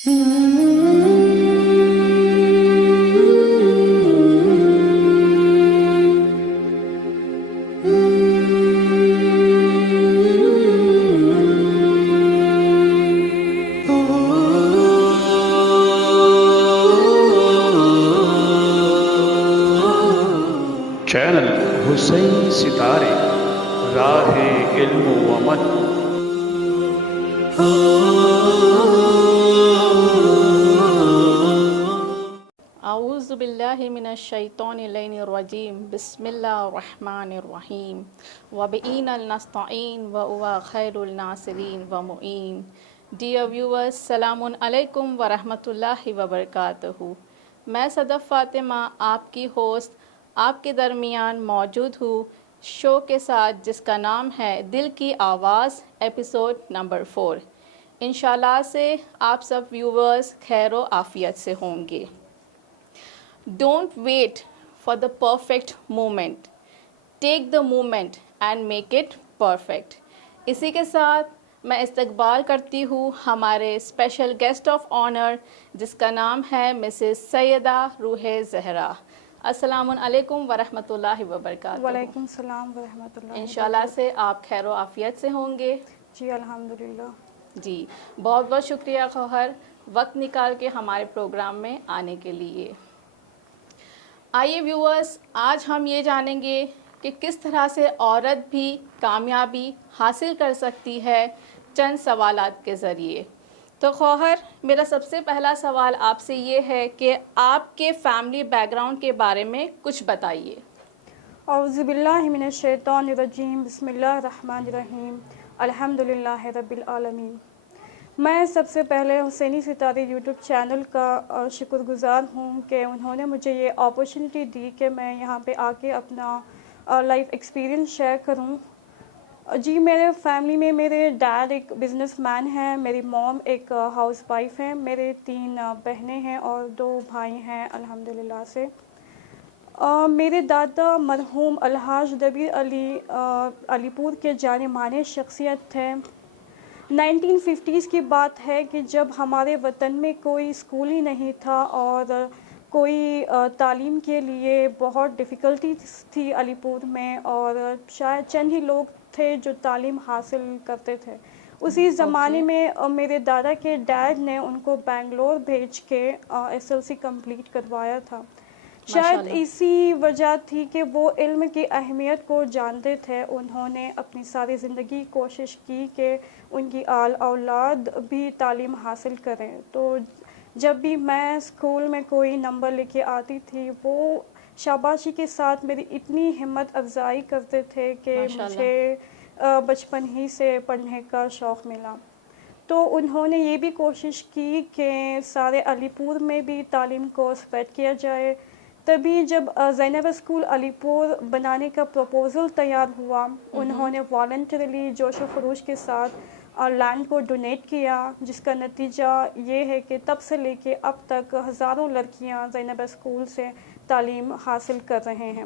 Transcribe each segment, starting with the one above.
Channel حسین ستارے راہ علم و عمل۔ اعوذ باللہ من الشیطان اللعین الرجیم، بسم اللہ الرحمن الرحیم، وبئین نستعین وہو خیر الناصرین ومعین۔ ڈیئر ویورز، السلام علیکم ورحمۃ اللہ وبرکاتہ۔ میں صدف فاطمہ آپ کی ہوسٹ آپ کے درمیان موجود ہوں شو کے ساتھ جس کا نام ہے دل کی آواز، ایپیسوڈ نمبر 4۔ انشاءاللہ سے آپ سب ویورز خیر و عافیت سے ہوں گے۔ Don't wait for the perfect moment, take the moment and make it perfect. اسی کے ساتھ میں استقبال کرتی ہوں ہمارے اسپیشل گیسٹ آف آنر جس کا نام ہے مسز سیدہ روح زہرا۔ السلام علیکم ورحمۃ اللہ وبرکاتہ۔ وعلیکم السلام ورحمۃ اللہ۔ انشاءاللہ سے آپ خیر و عافیت سے ہوں گے؟ جی الحمدللہ۔ جی بہت بہت شکریہ خواہر، وقت نکال کے ہمارے پروگرام میں آنے کے لیے۔ آئیے ویورز، آج ہم یہ جانیں گے کہ کس طرح سے عورت بھی کامیابی حاصل کر سکتی ہے چند سوالات کے ذریعے۔ تو خواہر، میرا سب سے پہلا سوال آپ سے یہ ہے کہ آپ کے فیملی بیک گراؤنڈ کے بارے میں کچھ بتائیے۔ اعوذ باللہ من الشیطان الرجیم، بسم اللہ الرحمن الرحیم، الحمدللہ رب العالمین۔ میں سب سے پہلے حسینی ستارے یوٹیوب چینل کا شکر گزار ہوں کہ انہوں نے مجھے یہ اپرچونٹی دی کہ میں یہاں پہ آ کے اپنا لائف ایکسپیرینس شیئر کروں۔ جی میرے فیملی میں میرے ڈیڈ ایک بزنس مین ہیں، میری موم ایک ہاؤس وائف ہیں، میرے 3 بہنیں ہیں اور 2 بھائی ہیں الحمدللہ سے۔ میرے دادا مرحوم الحاج دبیر علی پور کے جانے مانے شخصیت تھے۔ 1950s کی بات ہے کہ جب ہمارے وطن میں کوئی اسکول ہی نہیں تھا اور کوئی تعلیم کے لیے بہت ڈیفیکلٹیز تھی علی پور میں، اور شاید چند ہی لوگ تھے جو تعلیم حاصل کرتے تھے۔ اسی زمانے میں میرے دادا کے ڈیڈ نے ان کو بنگلور بھیج کے SLC کمپلیٹ کروایا تھا۔ شاید اسی وجہ تھی کہ وہ علم کی اہمیت کو جانتے تھے۔ انہوں نے اپنی ساری زندگی کوشش کی کہ ان کی اولاد بھی تعلیم حاصل کریں۔ تو جب بھی میں اسکول میں کوئی نمبر لے کے آتی تھی وہ شاباشی کے ساتھ میری اتنی ہمت افزائی کرتے تھے کہ مجھے بچپن ہی سے پڑھنے کا شوق ملا۔ تو انہوں نے یہ بھی کوشش کی کہ سارے علی پور میں بھی تعلیم کو اسپریڈ کیا جائے۔ تبھی جب زینب اسکول علی پور بنانے کا پروپوزل تیار ہوا، انہوں نے والنٹریلی جوش و خروش کے ساتھ لینڈ کو ڈونیٹ کیا، جس کا نتیجہ یہ ہے کہ تب سے لے کے اب تک ہزاروں لڑکیاں زینب اسکول سے تعلیم حاصل کر رہے ہیں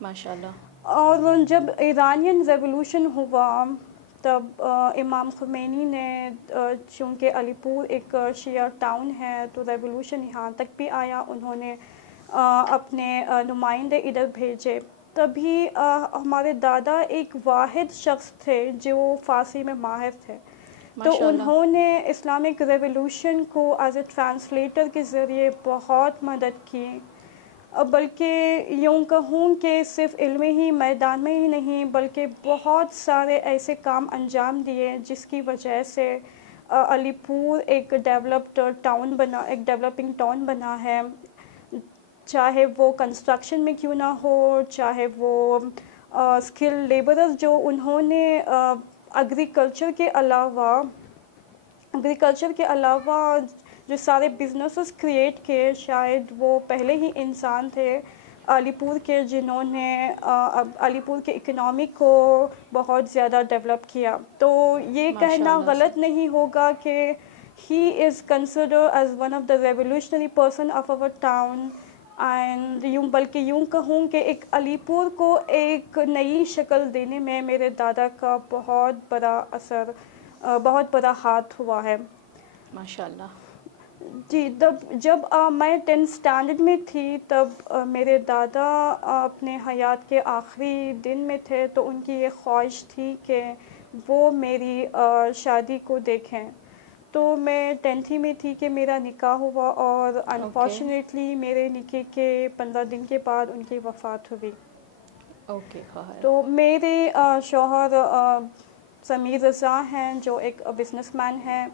ماشاءاللہ۔ اور جب ایرانین ریولوشن ہوا تب امام خمینی نے، چونکہ علی پور ایک شیعہ ٹاؤن ہے تو ریولوشن یہاں تک بھی آیا، انہوں نے اپنے نمائندے ادھر بھیجے۔ تبھی ہمارے دادا ایک واحد شخص تھے جو فارسی میں ماہر تھے، تو انہوں نے اسلامک ریولوشن کو ایز اے ٹرانسلیٹر کے ذریعے بہت مدد کی۔ بلکہ یوں کہوں کہ صرف علمی ہی میدان میں ہی نہیں بلکہ بہت سارے ایسے کام انجام دیے جس کی وجہ سے علی پور ایک ڈیولپنگ ٹاؤن بنا ہے، چاہے وہ کنسٹرکشن میں کیوں نہ ہو، چاہے وہ اسکل لیبرز جو انہوں نے ایگریکلچر کے علاوہ جو سارے بزنسز کریٹ کیے، شاید وہ پہلے ہی انسان تھے علی پور کے جنہوں نے علی پور کے اکنامی کو بہت زیادہ ڈیولپ کیا۔ تو یہ کہنا غلط نہیں ہوگا کہ he is considered as one of the revolutionary person of our town and بلکہ یوں کہوں کہ ایک علی پور کو ایک نئی شکل دینے میں میرے دادا کا بہت بڑا ہاتھ ہوا ہے۔ ماشاءاللہ۔ جی جب میں 10th اسٹینڈرڈ میں تھی تب میرے دادا اپنے حیات کے آخری دن میں تھے، تو ان کی یہ خواہش تھی کہ وہ میری شادی کو دیکھیں. تو میں 10th ہی میں تھی کہ میرا نکاح ہوا، اور انفارچونیٹلی میرے نکاح کے 15 دن کے بعد ان کی وفات ہوئی. اوکے خواہر. تو میرے شوہر سمیر رضا ہیں جو ایک بزنس مین ہیں.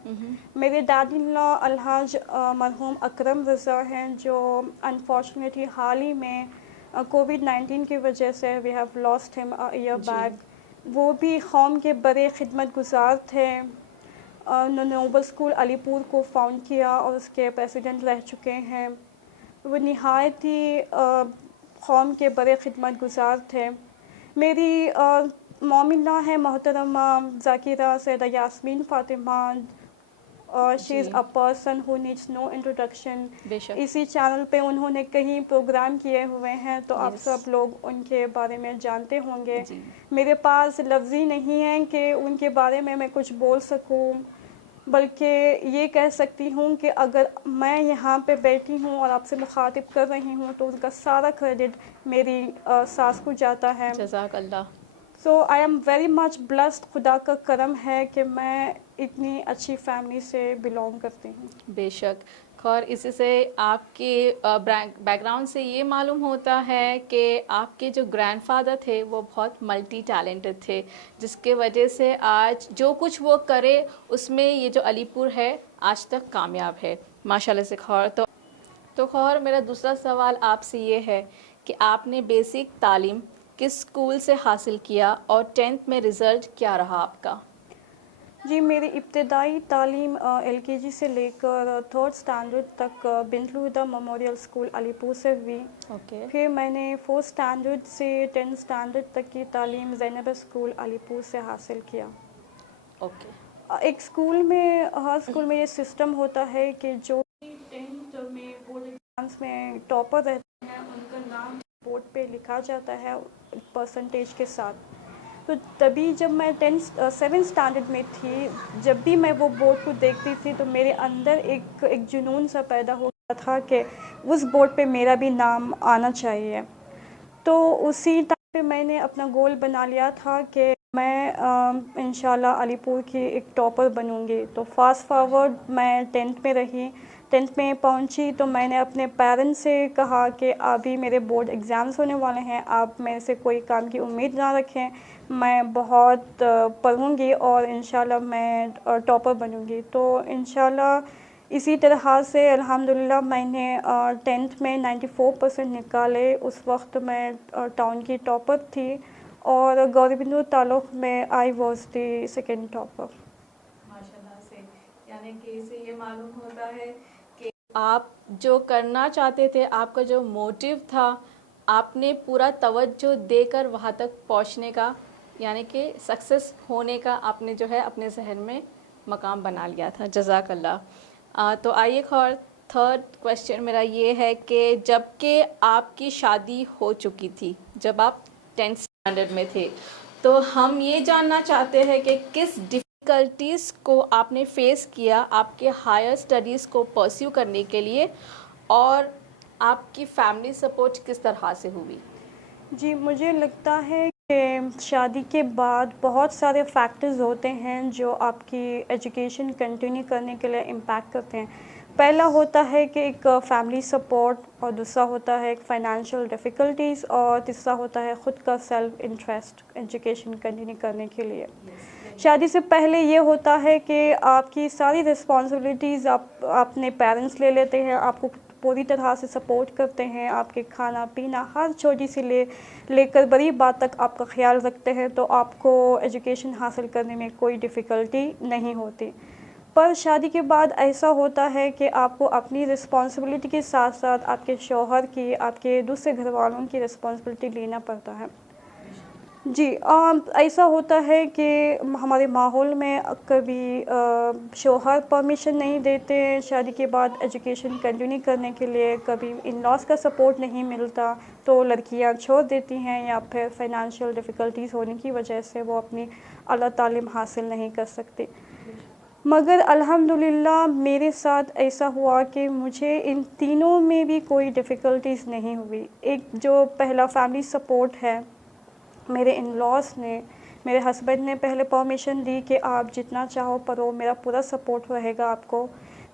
میرے ڈیڈ ان لا الحاج مرحوم اکرم رضا ہیں جو انفارچونیٹلی حال ہی میں کووڈ-19 کی وجہ سے وی ہیو لاسٹ ہم ایئر بیک. وہ بھی قوم کے بڑے خدمت گزار تھے. نوبل اسکول علی پور کو فاؤنڈ کیا اور اس کے پریزیڈنٹ رہ چکے ہیں. وہ نہایت ہی قوم کے بڑے خدمت گزار تھے. میری مومنہ ہے محترمہ Zakira Syeda Yasmin Fatima. She is a person who needs no introduction. اسی چینل پہ انہوں نے کئی پروگرام کیے ہوئے ہیں، تو آپ سب لوگ ان کے بارے میں جانتے ہوں گے. میرے پاس لفظ ہی نہیں ہیں کہ ان کے بارے میں کچھ بول سکوں، بلکہ یہ کہہ سکتی ہوں کہ اگر میں یہاں پہ بیٹھی ہوں اور آپ سے مخاطب کر رہی ہوں تو ان کا سارا کریڈٹ میری ساس کو جاتا ہے. جزاک اللہ. So I am very much blessed. خدا کا کرم ہے کہ میں اتنی اچھی فیملی سے بلانگ کرتی ہوں. بے شک. اور اسی سے آپ کے بیک گراؤنڈ سے یہ معلوم ہوتا ہے کہ آپ کے جو گرینڈ فادر تھے وہ بہت ملٹی ٹیلنٹڈ تھے، جس کے وجہ سے آج جو کچھ وہ کرے اس میں یہ جو علی پور ہے آج تک کامیاب ہے ماشاء اللہ سے. خور تو خور میرا دوسرا سوال آپ سے یہ ہے کہ آپ نے بیسک تعلیم کس اسکول سے حاصل کیا اور 10th میں رزلٹ کیا رہا آپ کا؟ جی میری ابتدائی تعلیم LKG سے لے کر 3rd اسٹینڈرڈ تک بنت الہدیٰ میموریل اسکول علی پور سے ہوئی. پھر میں نے 4th اسٹینڈرڈ سے 10th اسٹینڈرڈ تک کی تعلیم زینب اسکول علی پور سے حاصل کیا. ایک اسکول میں، ہر اسکول میں یہ سسٹم ہوتا ہے کہ جو 10th میں بورڈ ایگزامس میں ٹاپر رہتے ہیں ان کا نام بورڈ پہ لکھا جاتا ہے پرسنٹیج کے ساتھ. تو تبھی جب میں 7th اسٹینڈرڈ میں تھی، جب بھی میں وہ بورڈ کو دیکھتی تھی تو میرے اندر ایک جنون سا پیدا ہو گیا تھا کہ اس بورڈ پہ میرا بھی نام آنا چاہیے. تو اسی ٹائم پہ میں نے اپنا گول بنا لیا تھا کہ میں انشاءاللہ علی پور کی ایک ٹاپر بنوں گی. تو فاسٹ فارورڈ میں 10th میں رہی. 10th میں پہنچی تو میں نے اپنے پیرنٹس سے کہا کہ ابھی میرے بورڈ ایگزامس ہونے والے ہیں، آپ میرے سے کوئی کام کی امید نہ رکھیں، میں بہت پڑھوں گی اور انشاءاللہ میں ٹاپر بنوں گی. تو انشاءاللہ اسی طرح سے الحمدللہ میں نے 10th میں 94% نکالے. اس وقت میں ٹاؤن کی ٹاپر تھی اور گوری بندور تعلق میں I was the second topper. ماشاءاللہ سے، یعنی کہ اسے یہ معلوم ہوتا ہے کہ آپ جو کرنا چاہتے تھے، آپ کا جو موٹیو تھا، آپ نے پورا توجہ دے کر وہاں تک پہنچنے کا، یعنی کہ سکسیس ہونے کا آپ نے جو ہے اپنے ذہن میں مقام بنا لیا تھا. جزاک اللہ. تو آئیے اور 3rd کویسچن میرا یہ ہے کہ جب کہ آپ کی شادی ہو چکی تھی، جب آپ 10th اسٹینڈرڈ میں تھے، تو ہم یہ جاننا چاہتے ہیں کہ کس ڈیفیکلٹیز کو آپ نے فیس کیا آپ کے ہائر اسٹڈیز کو پرسیو کرنے کے لیے، اور آپ کی فیملی سپورٹ کس طرح سے ہوئی؟ جی مجھے لگتا ہے کہ شادی کے بعد بہت سارے فیکٹرز ہوتے ہیں جو آپ کی ایجوکیشن کنٹینیو کرنے کے لیے امپیکٹ کرتے ہیں. پہلا ہوتا ہے کہ ایک فیملی سپورٹ، اور دوسرا ہوتا ہے ایک فائنینشیل ڈیفیکلٹیز، اور تیسرا ہوتا ہے خود کا سیلف انٹرسٹ ایجوکیشن کنٹینیو کرنے کے لیے. شادی سے پہلے یہ ہوتا ہے کہ آپ کی ساری رسپانسبلٹیز آپ اپنے پیرنٹس لے لیتے ہیں، آپ کو پوری طرح سے سپورٹ کرتے ہیں، آپ کے کھانا پینا ہر چھوٹی سی لے کر بڑی بات تک آپ کا خیال رکھتے ہیں، تو آپ کو ایجوکیشن حاصل کرنے میں کوئی ڈیفیکلٹی نہیں ہوتی. پر شادی کے بعد ایسا ہوتا ہے کہ آپ کو اپنی رسپانسبلٹی کے ساتھ ساتھ آپ کے شوہر کی، آپ کے دوسرے گھر والوں کی رسپانسبلٹی لینا پڑتا ہے. جی ایسا ہوتا ہے کہ ہمارے ماحول میں کبھی شوہر پرمیشن نہیں دیتے شادی کے بعد ایجوکیشن کنٹینیو کرنے کے لیے، کبھی ان لاس کا سپورٹ نہیں ملتا تو لڑکیاں چھوڑ دیتی ہیں، یا پھر فائنینشیل ڈیفیکلٹیز ہونے کی وجہ سے وہ اپنی اعلیٰ تعلیم حاصل نہیں کر سکتی. مگر الحمدللہ میرے ساتھ ایسا ہوا کہ مجھے ان تینوں میں بھی کوئی ڈیفیکلٹیز نہیں ہوئی. ایک جو پہلا فیملی سپورٹ ہے، میرے ان لاز نے، میرے ہسبینڈ نے پہلے پرمیشن دی کہ آپ جتنا چاہو پڑھو، میرا پورا سپورٹ رہے گا آپ کو.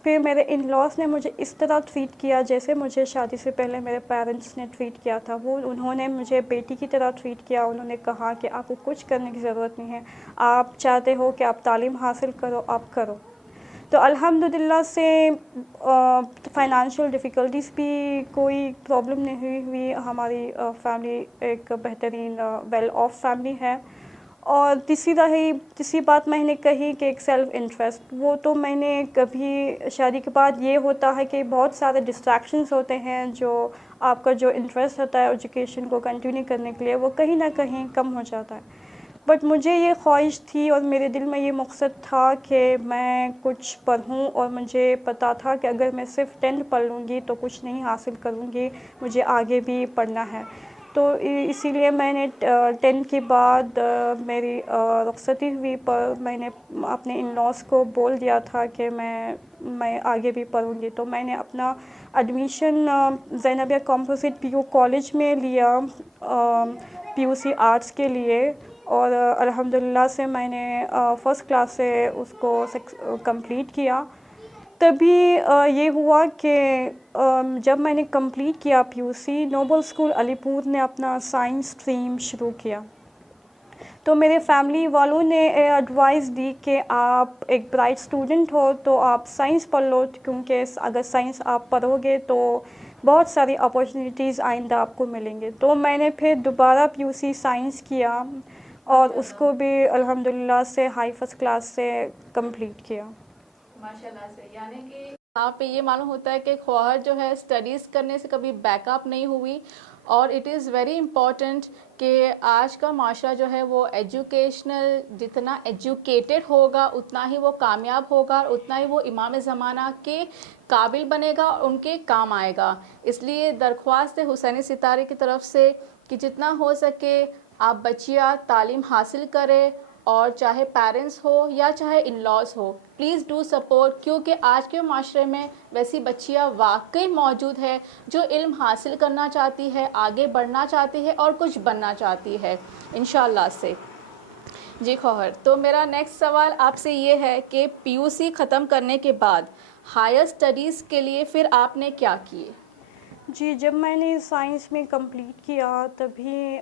پھر میرے ان لاز نے مجھے اس طرح ٹریٹ کیا جیسے مجھے شادی سے پہلے میرے پیرنٹس نے ٹریٹ کیا تھا. انہوں نے مجھے بیٹی کی طرح ٹریٹ کیا. انہوں نے کہا کہ آپ کو کچھ کرنے کی ضرورت نہیں ہے، آپ چاہتے ہو کہ آپ تعلیم حاصل کرو، آپ کرو. تو الحمدللہ سے فائنانشیل ڈیفیکلٹیز بھی کوئی پرابلم نہیں ہوئی. ہماری فیملی ایک بہترین ویل آف فیملی ہے. اور تیسری بات میں نے کہی کہ ایک سیلف انٹرسٹ، وہ تو میں نے کبھی شادی کے بعد یہ ہوتا ہے کہ بہت سارے ڈسٹریکشنز ہوتے ہیں، جو آپ کا جو انٹرسٹ ہوتا ہے ایجوکیشن کو کنٹینیو کرنے کے لیے وہ کہیں نہ کہیں کم ہو جاتا ہے. بٹ مجھے یہ خواہش تھی اور میرے دل میں یہ مقصد تھا کہ میں کچھ پڑھوں، اور مجھے پتا تھا کہ اگر میں صرف 10th پڑھ لوں گی تو کچھ نہیں حاصل کروں گی، مجھے آگے بھی پڑھنا ہے. تو اسی لیے میں نے 10th کے بعد میری رخصتی ہوئی پر میں نے اپنے ان لاز کو بول دیا تھا کہ میں آگے بھی پڑھوں گی. تو میں نے اپنا admission Zainabia composite P U college میں لیا پی یو سی آرٹس کے لیے، اور الحمدللہ سے میں نے فرسٹ کلاس سے اس کو کمپلیٹ کیا. تبھی یہ ہوا کہ جب میں نے کمپلیٹ کیا پی یو سی، نوبل اسکول علی پور نے اپنا سائنس اسٹریم شروع کیا. تو میرے فیملی والوں نے ایڈوائز دی کہ آپ ایک برائٹ اسٹوڈنٹ ہو تو آپ سائنس پڑھ لو، کیونکہ اگر سائنس آپ پڑھو گے تو بہت ساری اپارچونیٹیز آئندہ آپ کو ملیں گے. تو میں نے پھر دوبارہ پی یو سی سائنس کیا اور اس کو بھی الحمدللہ سے ہائی فرسٹ کلاس سے کمپلیٹ کیا. ماشاءاللہ سے، یعنی کہ یہاں پہ یہ معلوم ہوتا ہے کہ خواہر جو ہے اسٹڈیز کرنے سے کبھی بیک اپ نہیں ہوئی. اور اٹ از ویری امپورٹنٹ کہ آج کا معاشرہ جو ہے وہ ایجوکیشنل، جتنا ایجوکیٹڈ ہوگا اتنا ہی وہ کامیاب ہوگا اور اتنا ہی وہ امام زمانہ کے قابل بنے گا اور ان کے کام آئے گا. اس لیے درخواست ہے حسینی ستارے کی طرف سے کہ جتنا ہو سکے آپ بچیاں تعلیم حاصل کرے، اور چاہے پیرنٹس ہو یا چاہے ان لاز ہو، پلیز ڈو سپورٹ، کیونکہ آج کے معاشرے میں ویسی بچیاں واقعی موجود ہے جو علم حاصل کرنا چاہتی ہے، آگے بڑھنا چاہتی ہے اور کچھ بننا چاہتی ہے انشاءاللہ سے. جی خواہر، تو میرا نیکسٹ سوال آپ سے یہ ہے کہ پی یو سی ختم کرنے کے بعد ہائر اسٹڈیز کے لیے پھر آپ نے کیا کیے؟ جی، جب میں نے سائنس میں کمپلیٹ کیا تبھی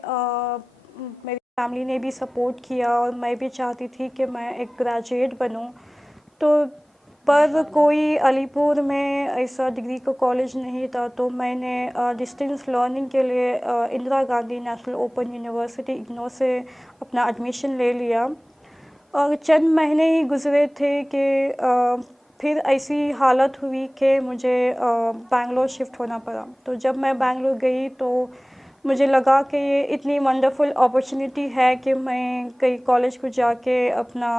میری فیملی نے بھی سپورٹ کیا اور میں بھی چاہتی تھی کہ میں ایک گریجویٹ بنوں. تو پر کوئی علی پور میں ایسا ڈگری کا کالج نہیں تھا، تو میں نے ڈسٹینس لرننگ کے لیے Indira Gandhi national open university IGNOU سے اپنا ایڈمیشن لے لیا. اور چند مہینے ہی گزرے تھے کہ پھر ایسی حالت ہوئی کہ مجھے بنگلور شفٹ ہونا پڑا. تو جب میں بنگلور گئی تو مجھے لگا کہ یہ اتنی ونڈرفل اپرچونیٹی ہے کہ میں کئی کالج کو جا کے اپنا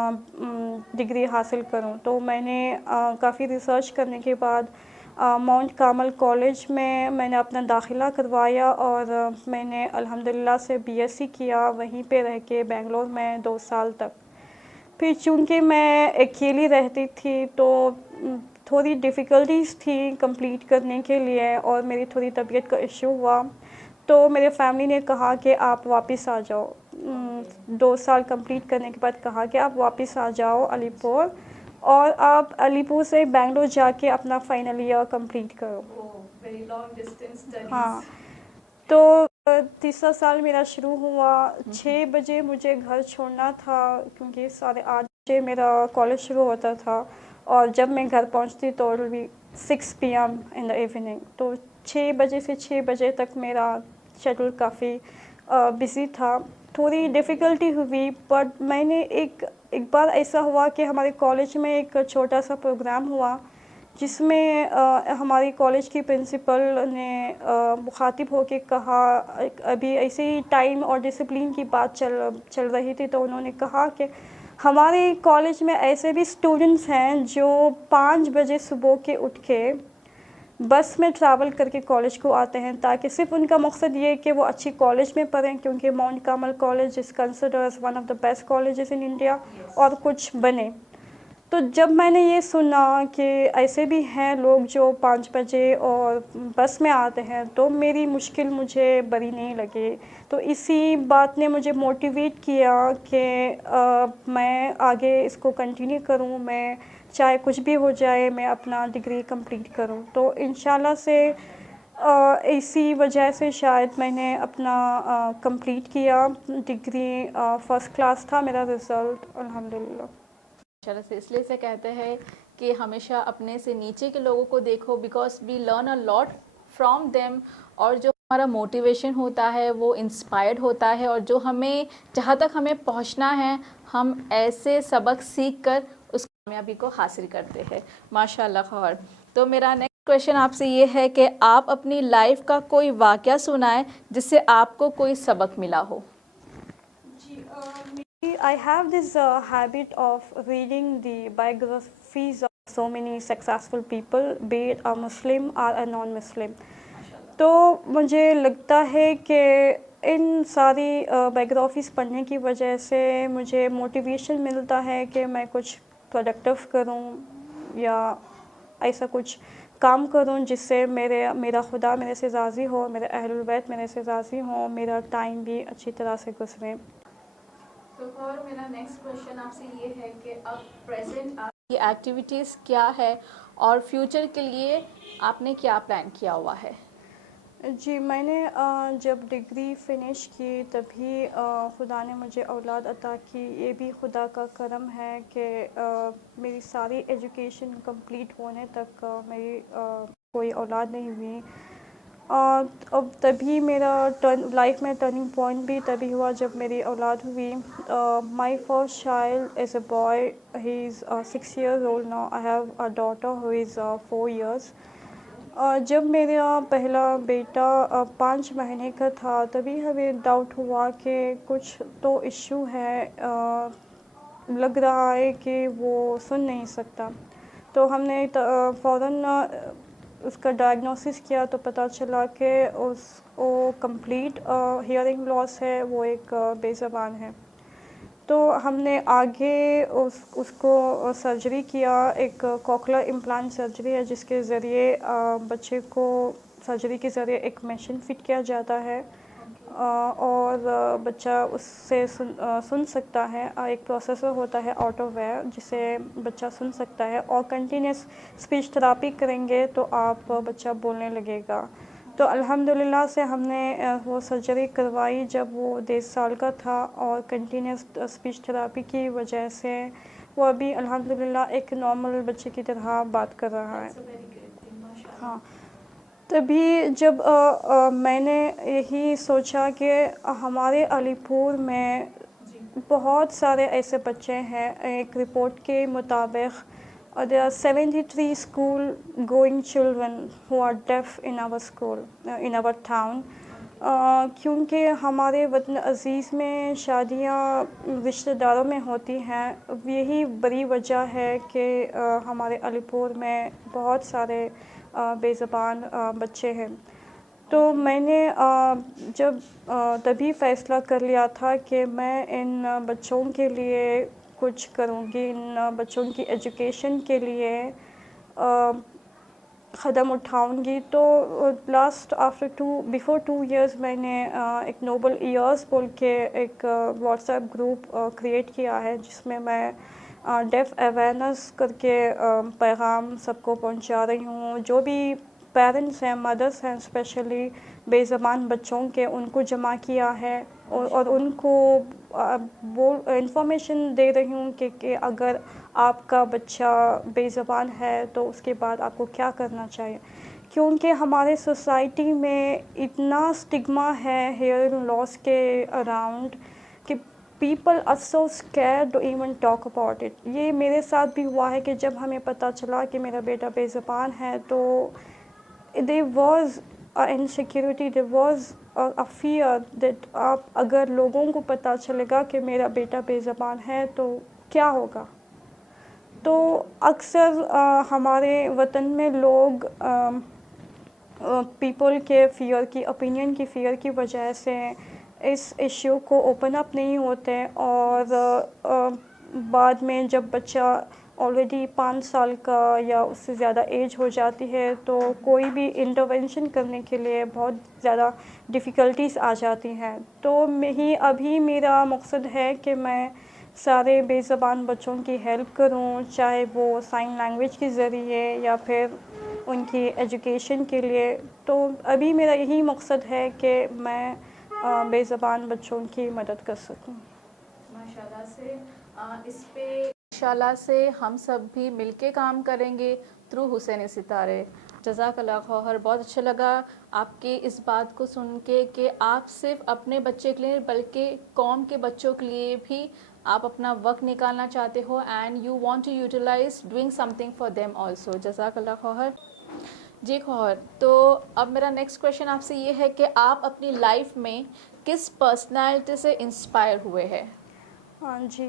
ڈگری حاصل کروں. تو میں نے کافی ریسرچ کرنے کے بعد ماؤنٹ کارمل کالج میں نے اپنا داخلہ کروایا اور میں نے الحمدللہ سے بی ایس سی کیا وہیں پہ رہ کے بنگلور میں 2 سال تک. پھر چونکہ میں اکیلی رہتی تھی تو تھوڑی ڈیفیکلٹیز تھی کمپلیٹ کرنے کے لیے، اور میری تھوڑی طبیعت کا ایشو ہوا تو میرے فیملی نے کہا کہ آپ واپس آ جاؤ. 2 سال کمپلیٹ کرنے کے بعد کہا کہ آپ واپس آ جاؤ علی پور، اور آپ علی پور سے بنگلور جا کے اپنا فائنل ایئر کمپلیٹ کرو. ہاں، تو تیسرا سال میرا شروع ہوا. 6 بجے مجھے گھر چھوڑنا تھا کیونکہ 8:30 بجے میرا کالج شروع ہوتا تھا، اور جب میں گھر پہنچتی تو 6 PM ان دا ایوننگ. تو 6 بجے سے 6 بجے تک میرا شیڈول کافی بزی تھا. تھوڑی ڈیفیکلٹی ہوئی، بٹ میں نے ایک بار ایسا ہوا کہ ہمارے کالج میں ایک چھوٹا سا پروگرام ہوا جس میں ہماری کالج کی پرنسپل نے مخاطب ہو کے کہا، ابھی ایسے ہی ٹائم اور ڈسپلن کی بات چل رہی تھی، تو انہوں نے کہا کہ ہمارے کالج میں ایسے بھی اسٹوڈنٹس ہیں جو 5 بجے صبح کے اٹھ کے بس میں ٹریول کر کے کالج کو آتے ہیں، تاکہ صرف ان کا مقصد یہ کہ وہ اچھی کالج میں پڑھیں، کیونکہ Mount Carmel college is considered as one of the best colleges in India, اور کچھ بنے. تو جب میں نے یہ سنا کہ ایسے بھی ہیں لوگ جو 5 بجے اور بس میں آتے ہیں تو میری مشکل مجھے بری نہیں لگی. تو اسی بات نے مجھے موٹیویٹ کیا کہ میں آگے اس کو کنٹینیو کروں, میں چاہے کچھ بھی ہو جائے میں اپنا ڈگری کمپلیٹ کروں. تو انشاءاللہ سے اسی وجہ سے شاید میں نے اپنا کمپلیٹ کیا ڈگری. فرسٹ کلاس تھا میرا رزلٹ الحمدللہ. ماشاءاللہ سے اس لیے سے کہتے ہیں کہ ہمیشہ اپنے سے نیچے کے لوگوں کو دیکھو, because we learn a lot from them, اور جو ہمارا موٹیویشن ہوتا ہے وہ انسپائرڈ ہوتا ہے, اور جو ہمیں جہاں تک ہمیں پہنچنا ہے ہم ایسے سبق سیکھ کر اس کامیابی کو حاصل کرتے ہیں. ماشاء اللہ خیر. تو میرا نیکسٹ کویشچن آپ سے یہ ہے کہ آپ اپنی لائف کا کوئی واقعہ سنائیں جس سے آپ کو کوئی سبق ملا ہو. I have this habit of reading the biographies of so many successful people, be it a Muslim or a non-Muslim. تو مجھے لگتا ہے کہ ان ساری بائیوگرافیز پڑھنے کی وجہ سے مجھے موٹیویشن ملتا ہے کہ میں کچھ پروڈکٹیو کروں یا ایسا کچھ کام کروں جس سے میرا خدا میرے سے راضی ہو, میرے اہل البیت میرے سے راضی ہوں, میرا ٹائم بھی اچھی طرح سے گزرے. تو اور میرا نیکسٹ کویشچن آپ سے یہ ہے کہ اب پریزنٹ آپ کی ایکٹیویٹیز کیا ہے اور فیوچر کے لیے آپ نے کیا پلان کیا ہوا ہے؟ جی میں نے جب ڈگری فنش کی تبھی خدا نے مجھے اولاد عطا کی. یہ بھی خدا کا کرم ہے کہ میری ساری ایجوکیشن کمپلیٹ ہونے تک میری کوئی اولاد نہیں ہوئی. اب تبھی میرا لائف میں ٹرننگ پوائنٹ بھی تبھی ہوا جب میری اولاد ہوئی. My first child is a boy, he is 6 years old now. I have a daughter who is 4 years. جب میرا پہلا بیٹا 5 مہینے کا تھا تبھی ہمیں ڈاؤٹ ہوا کہ کچھ تو ایشو ہے, لگ رہا ہے کہ وہ سن نہیں سکتا. تو ہم نے فوراً اس کا ڈائگنوسس کیا تو پتہ چلا کہ اس کو کمپلیٹ ہیئرنگ لاس ہے, وہ ایک بے زبان ہے. تو ہم نے آگے اس کو سرجری کیا, ایک کوکلر امپلانٹ سرجری ہے جس کے ذریعے بچے کو سرجری کے ذریعے ایک مشین فٹ کیا جاتا ہے اور بچہ اس سے سن سکتا ہے. ایک پروسیسر ہوتا ہے آٹو ویئر جس سے بچہ سن سکتا ہے, اور کنٹینیوس اسپیچ تھراپی کریں گے تو آپ بچہ بولنے لگے گا. تو الحمدللہ سے ہم نے وہ سرجری کروائی جب وہ 1.5 سال کا تھا, اور کنٹینیوس اسپیچ تھراپی کی وجہ سے وہ ابھی الحمدللہ ایک نارمل بچے کی طرح بات کر رہا ہے. ہاں تبھی جب میں نے یہی سوچا کہ ہمارے علی پور میں بہت سارے ایسے بچے ہیں. ایک رپورٹ کے مطابق there are 73 school going children who are deaf in our school, in our town. کیونکہ ہمارے وطن عزیز میں شادیاں رشتہ داروں میں ہوتی ہیں, یہی بڑی وجہ ہے کہ ہمارے علی پور میں بہت سارے بے زبان بچے ہیں. تو میں نے جب تبھی فیصلہ کر لیا تھا کہ میں ان بچوں کے لیے کچھ کروں گی, ان بچوں کی ایجوکیشن کے لیے قدم اٹھاؤں گی. تو before 2 years میں نے ایک نوبل ایئرس بول کے ایک واٹس ایپ گروپ کریٹ کیا ہے جس میں ڈیف اویئرنیس کر کے پیغام سب کو پہنچا رہی ہوں. جو بھی پیرنٹس ہیں, مدرس ہیں اسپیشلی بے زبان بچوں کے, ان کو جمع کیا ہے اور ان کو وہ انفارمیشن دے رہی ہوں کہ اگر آپ کا بچہ بے زبان ہے تو اس کے بعد آپ کو کیا کرنا چاہیے. کیونکہ ہمارے سوسائٹی میں اتنا اسٹگما ہے ہیئرنگ لاس کے اراؤنڈ کہ people are so scared to even talk about it. یہ میرے ساتھ بھی ہوا ہے کہ جب ہمیں پتہ چلا کہ میرا بیٹا بے زبان ہے تو there was insecurity, there was a fear that اگر لوگوں کو پتہ چلے گا کہ میرا بیٹا بے زبان ہے تو کیا ہوگا. تو اکثر ہمارے وطن میں لوگ پیپل کے فیئر کی, اوپینین کی فیئر کی وجہ سے اس ایشو کو اوپن اپ نہیں ہوتے, اور بعد میں جب بچہ آلریڈی 5 سال کا یا اس سے زیادہ ایج ہو جاتی ہے تو کوئی بھی انٹرونشن کرنے کے لیے بہت زیادہ ڈیفیکلٹیز آ جاتی ہیں. تو ابھی میرا مقصد ہے کہ میں سارے بے زبان بچوں کی ہیلپ کروں، چاہے وہ سائن لینگویج کے ذریعے یا پھر ان کی ایجوکیشن کے لیے. تو ابھی میرا یہی مقصد ہے کہ میں بے زبان بچوں کی مدد کر سکوں. ماشاءاللہ سے اس پہ انشاءاللہ سے ہم سب بھی مل کے کام کریں گے تھرو حسین ستارے. جزاک اللہ خیر. بہت اچھا لگا آپ کی اس بات کو سن کے کہ آپ صرف اپنے بچے کے لیے بلکہ قوم کے بچوں کے لیے بھی آپ اپنا وقت نکالنا چاہتے ہو and you want to utilise doing something for them also. جزاک اللہ خیر. جی خیر. تو اب میرا نیکسٹ کویشچن آپ سے یہ ہے کہ آپ اپنی لائف میں کس پرسنالٹی سے انسپائر ہوئے ہیں؟ ہاں جی،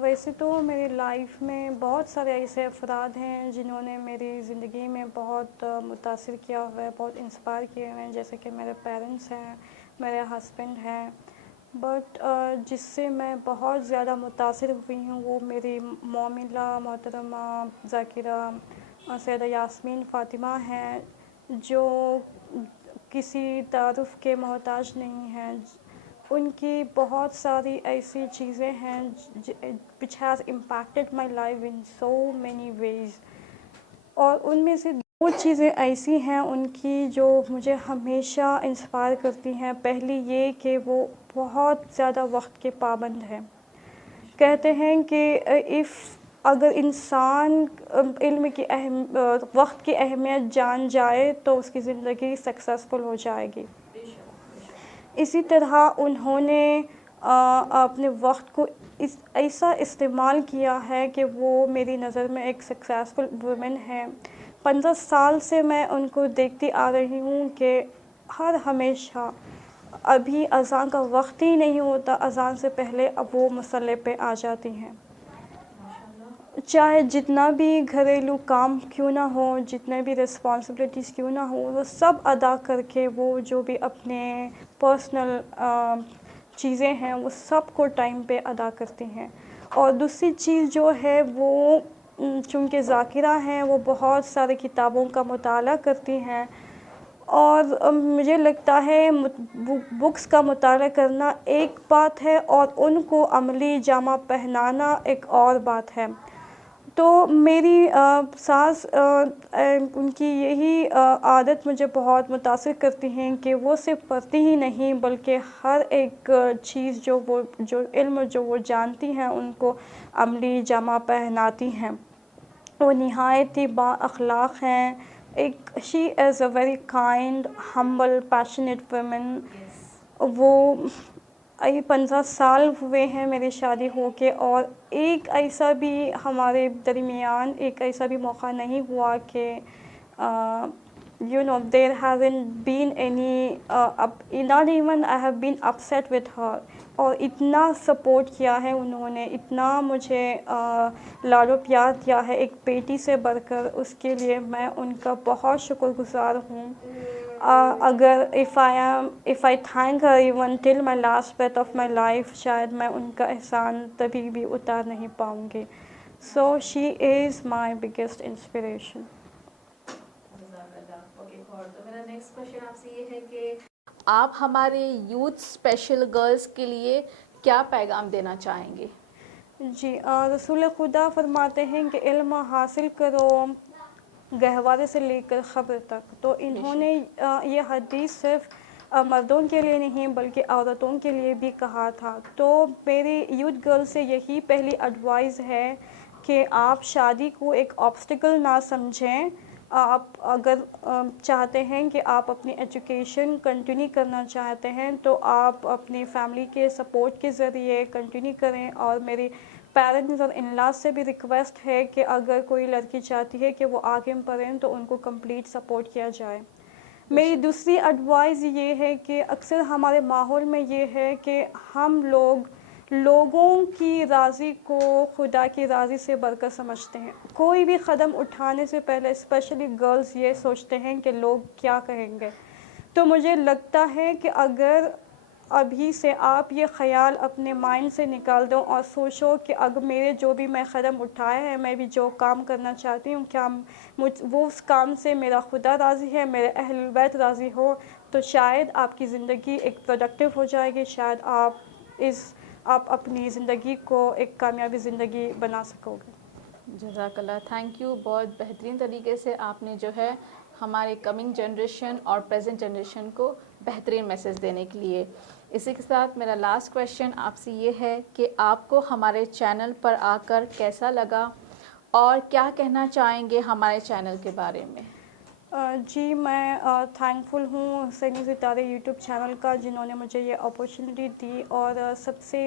ویسے تو میری لائف میں بہت سارے ایسے افراد ہیں جنہوں نے میری زندگی میں بہت متاثر کیا ہوا ہے، بہت انسپائر کیے ہوئے ہیں، جیسے کہ میرے پیرنٹس ہیں، میرے ہسبینڈ ہیں. بٹ جس سے میں بہت زیادہ متاثر ہوئی ہوں وہ میری مومنہ محترمہ ذاکرہ سیدہ یاسمین فاطمہ ہیں، جو کسی تعارف کے محتاج نہیں ہیں. ان کی بہت ساری ایسی چیزیں ہیں which has impacted my life in so many ways. اور ان میں سے 2 چیزیں ایسی ہیں ان کی جو مجھے ہمیشہ انسپائر کرتی ہیں. پہلی یہ کہ وہ بہت زیادہ وقت کے پابند ہیں. کہتے ہیں کہ اگر انسان علم کی وقت کی اہمیت جان جائے تو اس کی زندگی سکسیزفل ہو جائے گی. اسی طرح انہوں نے اپنے وقت کو ایسا استعمال کیا ہے کہ وہ میری نظر میں ایک سکسیزفل وومن ہے. 15 سال سے میں ان کو دیکھتی آ رہی ہوں کہ ہمیشہ ابھی اذان کا وقت ہی نہیں ہوتا، اذان سے پہلے اب وہ مصلی پہ آ جاتی ہیں. چاہے جتنا بھی گھریلو کام کیوں نہ ہو، جتنے بھی رسپانسبلٹیز کیوں نہ ہو، وہ سب ادا کر کے وہ جو بھی اپنے پرسنل چیزیں ہیں وہ سب کو ٹائم پہ ادا کرتی ہیں. اور دوسری چیز جو ہے وہ چونکہ ذاکرہ ہیں وہ بہت سارے کتابوں کا مطالعہ کرتی ہیں. اور مجھے لگتا ہے بکس کا مطالعہ کرنا ایک بات ہے اور ان کو عملی جامہ پہنانا ایک اور بات ہے. تو میری ساس ان کی یہی عادت مجھے بہت متاثر کرتی ہیں کہ وہ صرف پڑھتی ہی نہیں بلکہ ہر ایک چیز جو علم جو وہ جانتی ہیں ان کو عملی جامہ پہناتی ہیں. وہ نہایت ہی با اخلاق ہیں. She is a very kind humble passionate women. وہ 15 سال ہوئے ہیں میری شادی ہو کے اور ایک ایسا بھی ہمارے درمیان ایک ایسا بھی موقع نہیں ہوا کہ there hasn't been any not even I have been upset with her. اور اتنا سپورٹ کیا ہے انہوں نے، اتنا مجھے لاڈ و پیار کیا ہے ایک بیٹی سے بڑھ کر. اس کے لیے میں ان کا بہت شکر گزار ہوں. اگر if I thank her even till my last breath of my life شاید میں ان کا احسان کبھی بھی اتار نہیں پاؤں گی. So she is my biggest inspiration. تو میرا نیکسٹ کویشچن آپ سے یہ ہے کہ آپ ہمارے یوتھ اسپیشل گرلز کے لیے کیا پیغام دینا چاہیں گے؟ جی، رسول خدا فرماتے ہیں کہ علم حاصل کرو گہوارے سے لے کر خبر تک. تو انہوں نے یہ حدیث صرف مردوں کے لیے نہیں بلکہ عورتوں کے لیے بھی کہا تھا. تو میری یوتھ گرل سے یہی پہلی ایڈوائز ہے کہ آپ شادی کو ایک آبسٹیکل نہ سمجھیں. آپ اگر چاہتے ہیں کہ آپ اپنی ایجوکیشن کنٹینیو کرنا چاہتے ہیں تو آپ اپنی فیملی کے سپورٹ کے ذریعے کنٹینیو کریں. اور میری پیرنٹس اور ان لاز سے بھی ریکویسٹ ہے کہ اگر کوئی لڑکی چاہتی ہے کہ وہ آگے پڑھیں تو ان کو کمپلیٹ سپورٹ کیا جائے. میری دوسری ایڈوائز یہ ہے کہ اکثر ہمارے ماحول میں یہ ہے کہ ہم لوگوں کی راضی کو خدا کی راضی سے بڑھ کر سمجھتے ہیں. کوئی بھی قدم اٹھانے سے پہلے اسپیشلی گرلز یہ سوچتے ہیں کہ لوگ کیا کہیں گے. تو مجھے لگتا ہے کہ اگر ابھی سے آپ یہ خیال اپنے مائنڈ سے نکال دو اور سوچو کہ اگر میرے جو بھی میں قدم اٹھائے ہیں، میں بھی جو کام کرنا چاہتی ہوں، کیا وہ اس کام سے میرا خدا راضی ہے، میرے اہل بیت راضی ہو، تو شاید آپ کی زندگی ایک پروڈکٹیو ہو جائے گی، شاید آپ اپنی زندگی کو ایک کامیابی زندگی بنا سکو گے۔ جزاک اللہ، تھینک یو، بہت بہترین طریقے سے آپ نے جو ہے ہمارے کمنگ جنریشن اور پریزنٹ جنریشن کو بہترین میسج دینے کے لیے۔ اسی کے ساتھ میرا لاسٹ کویشچن آپ سے یہ ہے کہ آپ کو ہمارے چینل پر آ کر کیسا لگا اور کیا کہنا چاہیں گے ہمارے چینل کے بارے میں؟ جی، میں تھینکفل ہوں حسینی ستارے یوٹیوب چینل کا، جنہوں نے مجھے یہ اپورچونیٹی دی، اور سب سے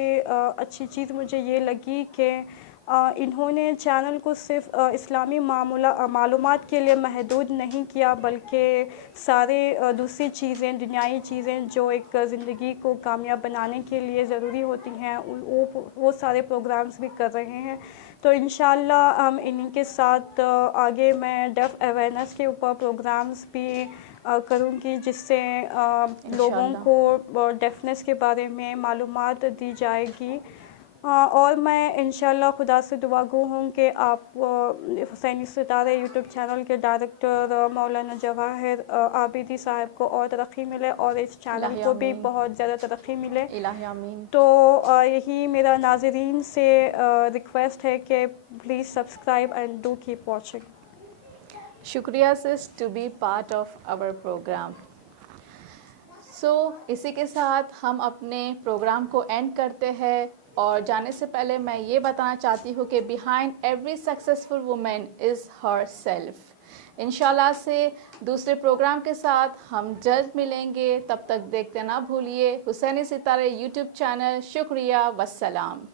اچھی چیز مجھے یہ لگی کہ انہوں نے چینل کو صرف اسلامی معلومات کے لیے محدود نہیں کیا، بلکہ سارے دوسری چیزیں، دنیائی چیزیں جو ایک زندگی کو کامیاب بنانے کے لیے ضروری ہوتی ہیں، وہ سارے پروگرامز بھی کر رہے ہیں۔ تو انشاءاللہ ہم انہی کے ساتھ آگے میں ڈیف اویئرنیس کے اوپر پروگرامز بھی کروں گی، جس سے لوگوں کو ڈیفنس کے بارے میں معلومات دی جائے گی، اور میں انشاءاللہ خدا سے دعا گو ہوں کہ آپ حسینی ستارے یوٹیوب چینل کے ڈائریکٹر مولانا جواہر عابدی صاحب کو اور ترقی ملے، اور اس چینل کو بھی بہت زیادہ ترقی ملے۔ الہی آمین۔ تو یہی میرا ناظرین سے ریکویسٹ ہے کہ please subscribe and do keep watching. شکریہ سس to be part of our program. اسی کے ساتھ ہم اپنے پروگرام کو اینڈ کرتے ہیں، اور جانے سے پہلے میں یہ بتانا چاہتی ہوں کہ behind every successful woman is her self. انشاءاللہ سے دوسرے پروگرام کے ساتھ ہم جلد ملیں گے، تب تک دیکھتے نہ بھولیے حسینی ستارے یوٹیوب چینل۔ شکریہ، والسلام۔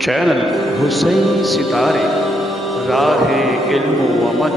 چینل حسینی ستارے، راہ علم و عمل۔